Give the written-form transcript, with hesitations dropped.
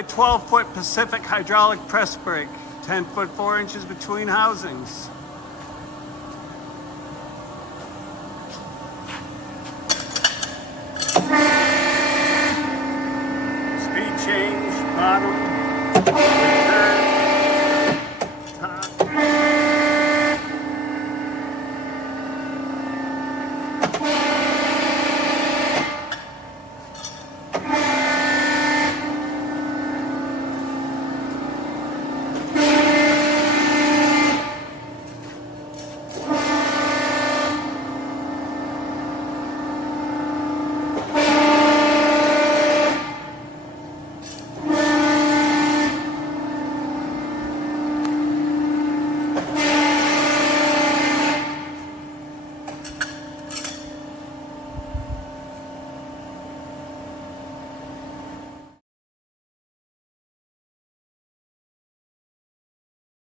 by 12 foot Pacific hydraulic press brake, 10 foot 4 inches between housings.